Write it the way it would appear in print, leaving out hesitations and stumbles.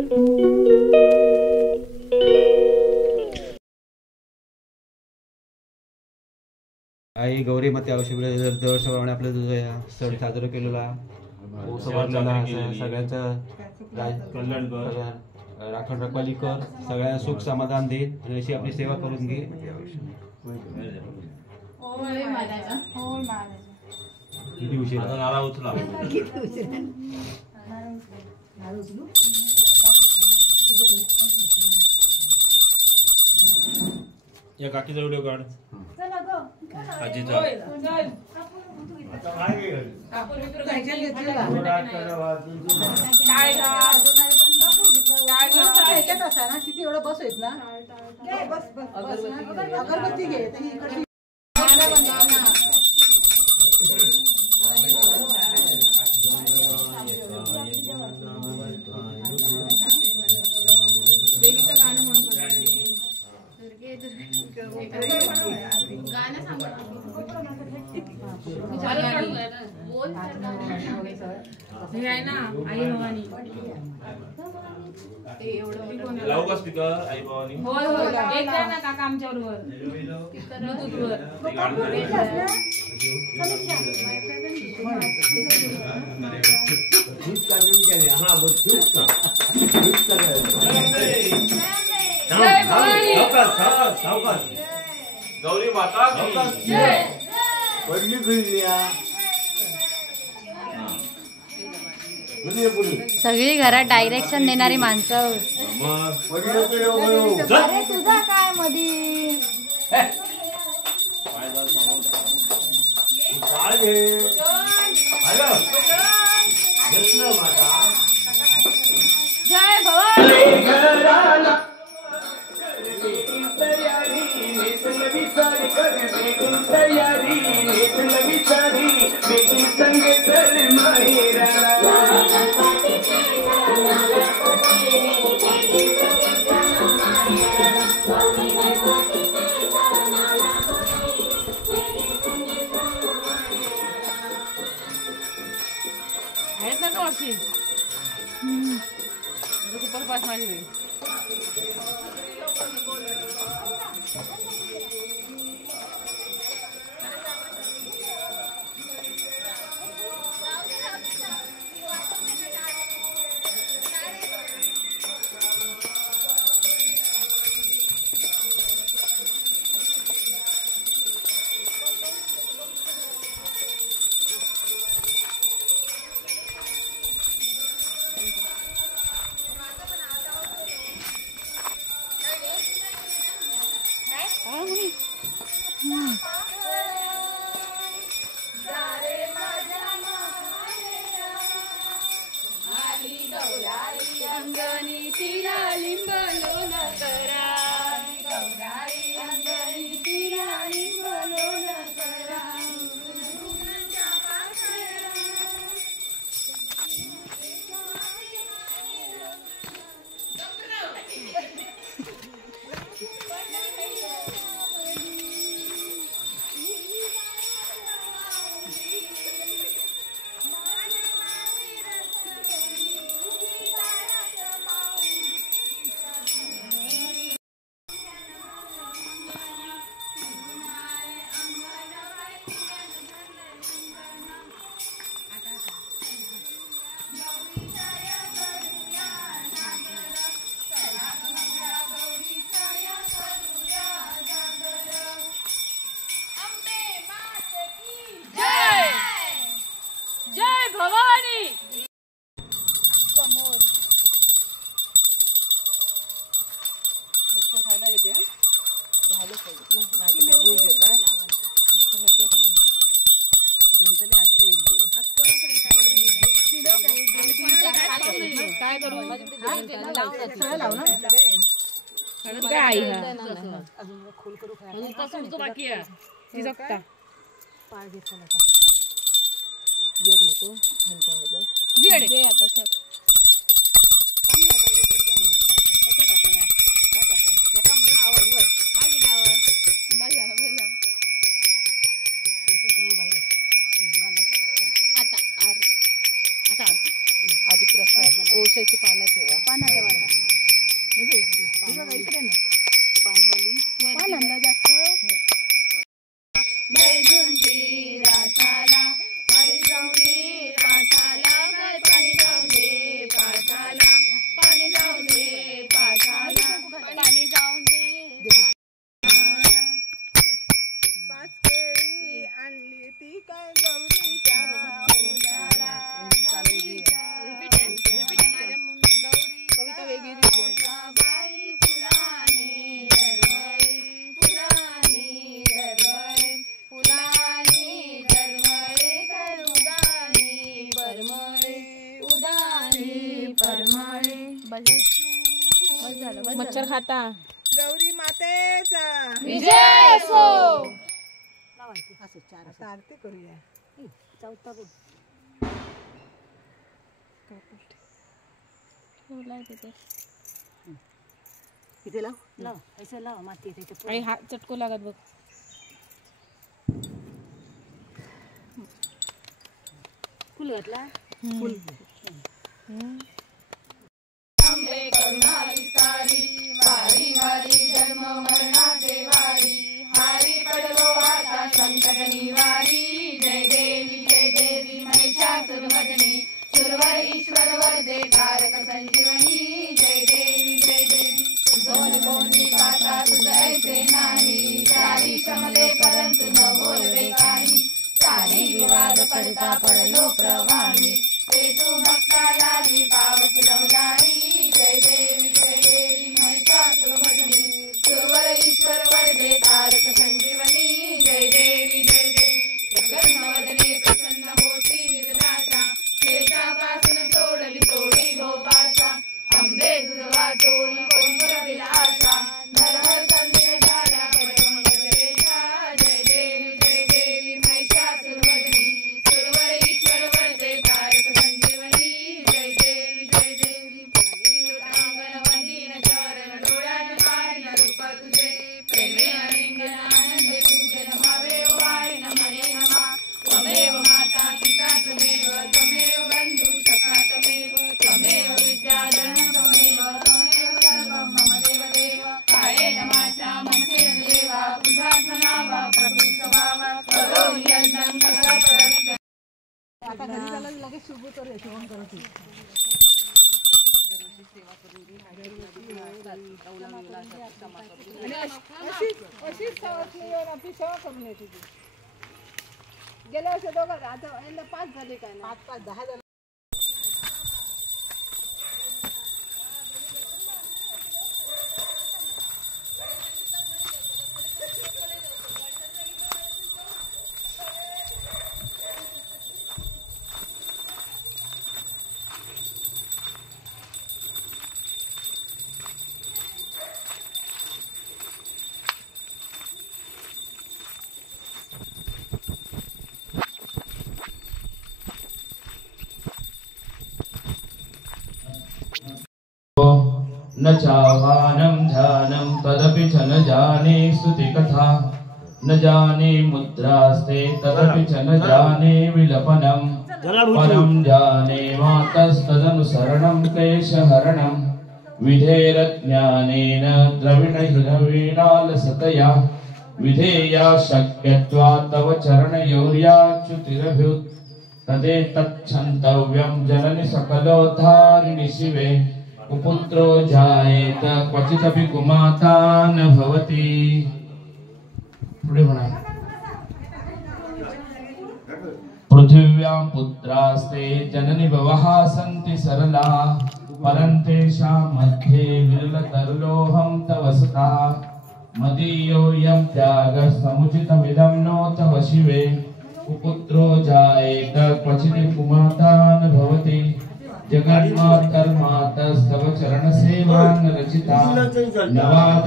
आई गौरी माते आवश्यक दरवर्षीप्रमाणे आपल्या सण साजरा केलेला सगळ्यांचा कल्याण कर, राखण रखवाली कर, सगळ्यांना सुख समाधान दे आणि अशी आपली सेवा करून घे. किती उशीर या काकीचा व्हिडिओ काढ. आजीचा किती एवढं बस आहेत ना. अगरबत्ती घे. लावू का स्पीकर आई भवानी? होय होय एक द्या ना काका आमच्या बरोबर ब्लूटूथवर. गौरी माता की जय. सगळी घरात डायरेक्शन देणारी माणसं. अरे तुझा काय मधी जय भवानी. ओशाची पानं ठेवा. पानं ठेवा आता. इकडे ना. पान आणलं जास्त. पाच केळी आणली ती काय गौरीच्या उशाला. कविता वेगळी मच्छर खाता. गौरी मातेचा विजय असो. असं चार आता आरती करूया. चौथा बोल. इथे लाव. लाव ऐसे लाव माती तिथे. आणि हात चटकू लागत बघ. फुल घातला. फुल आता घरी झालं लगेच शुभ तर जेवण करत. अशीच सेवा करून येते ती. गेल्या वर्षी दोघं आता 5 झाले काय ना. 5 10 झाले. न चावानं ध्यानं तदपि च न जाने स्तुतिकथा न जाने मुद्रास्ते तदपि च न जाने विलपनं परं जाने मातस्तदनुसरणं क्लेशहरणं विधेरज्ञानेन द्रविणहिरवीणालसतया विधेया शक्यत्वात् तव चरणयोर्याच्युतिरभ्युत् तदेतच्छन्तव्यं जननि सकलोद्धारिणि शिवे कुपुत्रो जायेत क्वचिदपि कुमाता न भवति. पुढे म्हणा. पृथिव्यां पुत्रास्ते जननि भवः सन्ति सरला परन्तेषां मध्ये विरलतरुलोऽहं तव सता मदीयोऽयं त्यागः समुचितमिदं नो तव शिवे कुपुत्रो जायेत क्वचिदपि कुमाता न भवति जगन्मातर्मातस्तव चरणसेवान् रचिता नवाद